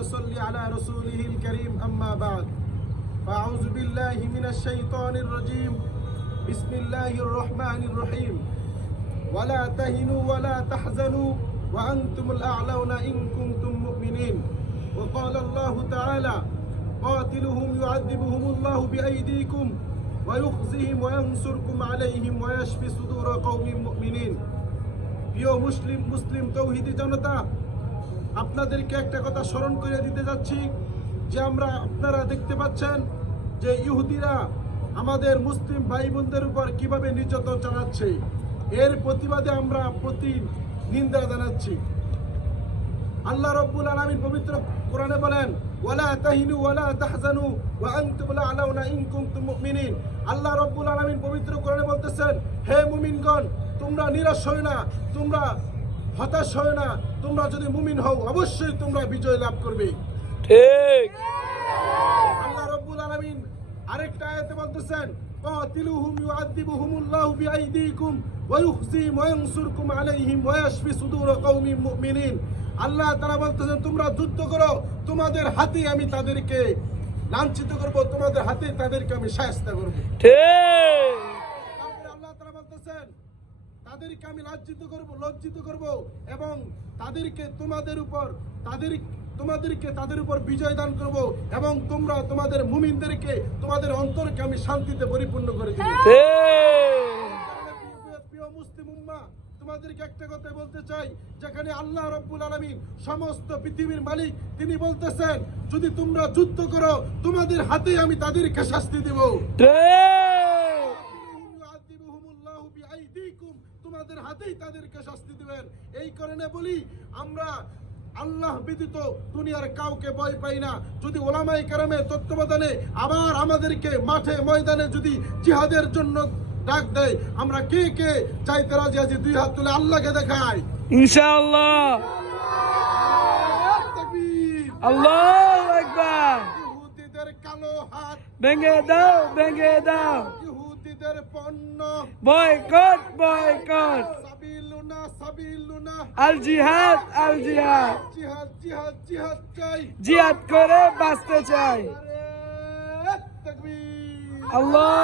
ونصلي على رسوله الكريم أما بعد فأعوذ بالله من الشيطان الرجيم بسم الله الرحمن الرحيم ولا تهنوا ولا تحزنوا وأنتم الأعلون إن كنتم مؤمنين وقال الله تعالى قاتلهم يعذبهم الله بأيديكم ويخزهم وينصركم عليهم ويشفي صدور قوم مؤمنين প্রিয় মুসলিম তৌহিদি জনতা, আপনাদেরকে একটা কথা স্মরণ করে দিতে যাচ্ছি যে আপনারা দেখতে পাচ্ছেন যে ইহুদিরা আমাদের মুসলিম ভাই বোনদের উপর কিভাবে নির্যাতন চালাচ্ছে। এর প্রতিবাদে আমরা নিন্দা জানাচ্ছি। আল্লাহ রাব্বুল আলামিন পবিত্র কোরআনে বলেন ওয়ালা তাহিনু ওয়ালা তাহজানু ওয়া আনতুমুল আ'লাউনা ইন কুনতুম মুমিনিন। আল্লাহ রাব্বুল আলামিন পবিত্র কোরআনে বলতেছেন, হে মুমিনগণ, তোমরা নিরাশ হও না, তোমরা হতাশ হও না, তোমরা যদি মুমিন হও অবশ্যই তোমরা বিজয় লাভ করবে। ঠিক। আল্লাহ রাব্বুল আলামিন আরেকটা আয়াতে বলতেছেন কাতিলুহুম ইউআযিবুহুমুল্লাহু বিআইদিকুম ওয়া ইউখজিহিম ওয়া ইয়ানসুরকুম আলাইহিম ওয়া ইয়াশফি সুদুর কওমিন মুমিনিন। আল্লাহ তাআলা বলতেছেন তোমরা যুদ্ধ করো, তোমাদের হাতে আমি তাদেরকে লাঞ্ছিত করব, তোমাদের হাতে তাদেরকে আমি শায়েস্তা করব। ঠিক। তারপরে আল্লাহ তাআলা বলতেছেন তাদেরকে আমি লজ্জিত করব এবং তাদেরকে তাদের উপর বিজয় দান করব এবং তোমরা তোমাদের মুমিনদেরকে তোমাদের অন্তরকে আমি শান্তিতে পরিপূর্ণ করে দেব। প্রিয় মুসলিম উম্মাহ, তোমাদেরকে একটা কথা বলতে চাই, যেখানে আল্লাহ রাব্বুল আলামিন সমস্ত পৃথিবীর মালিক, তিনি বলতেছেন যদি তোমরা যুদ্ধ করো তোমাদের হাতেই আমি তাদেরকে শাস্তি দেব। তোমাদের হাতেই তাদেরকে শাস্তি দিবেন। এই কারণে বলি আমরা আল্লাহ ব্যতীত দুনিয়ার কাউকে ভয় পাই না। যদি ওলামায়ে কেরামের তত্ত্বাবধানে আবার আমাদেরকে মাঠে ময়দানে যদি জিহাদের জন্য ডাক দেয়, আমরা কে কে চাইতে রাজি আছি? দুই হাত তুলে আল্লাহকে দেখাই ইনশাআল্লাহ। আল্লাহু আকবার। ইহুদিদের কালো হাত ভেঙে দাও, ভেঙে দাও। ইহুদিদের পণ্য বয়কট। সাবিলুনা আল জিহাদ, আল জিহাদ। জিহাদ চাই, জিহাদ করে বাঁচতে চাই। তাকবীর। আল্লাহ।